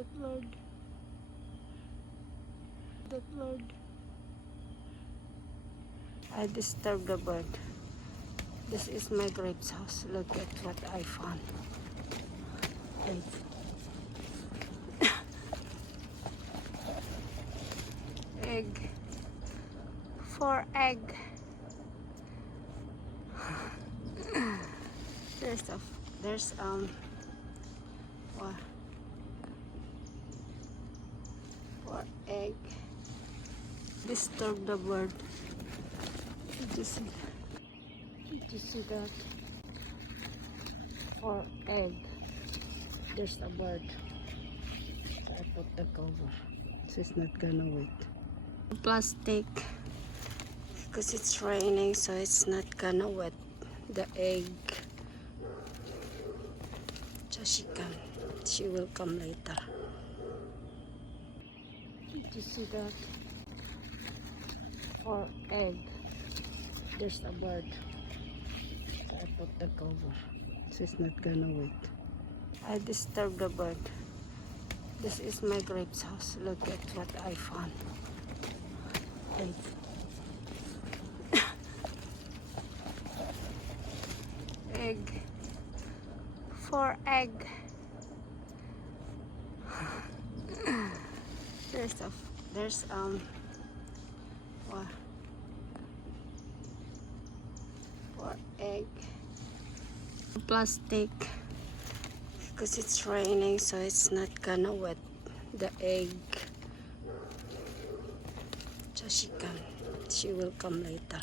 that Lord. That Lord. I disturbed the bird. This is my grapes house. Look at what I found. Egg. 4 egg. There's what? 4 egg. Disturb the bird. Did you see that? Did you see that? 4 egg. There's a bird. So I put the cover. So it's not gonna wait. Plastic. Because it's raining, so it's not gonna wet the egg. So she will come later. Did you see that? 4 egg. There's a bird. So I put the cover. So it's not gonna wait. I disturbed the bird. This is my grapes house. Look at what I found. Egg. 4 egg. There's what? 4 egg. Plastic. Because it's raining, so it's not gonna wet the egg. So she will come later.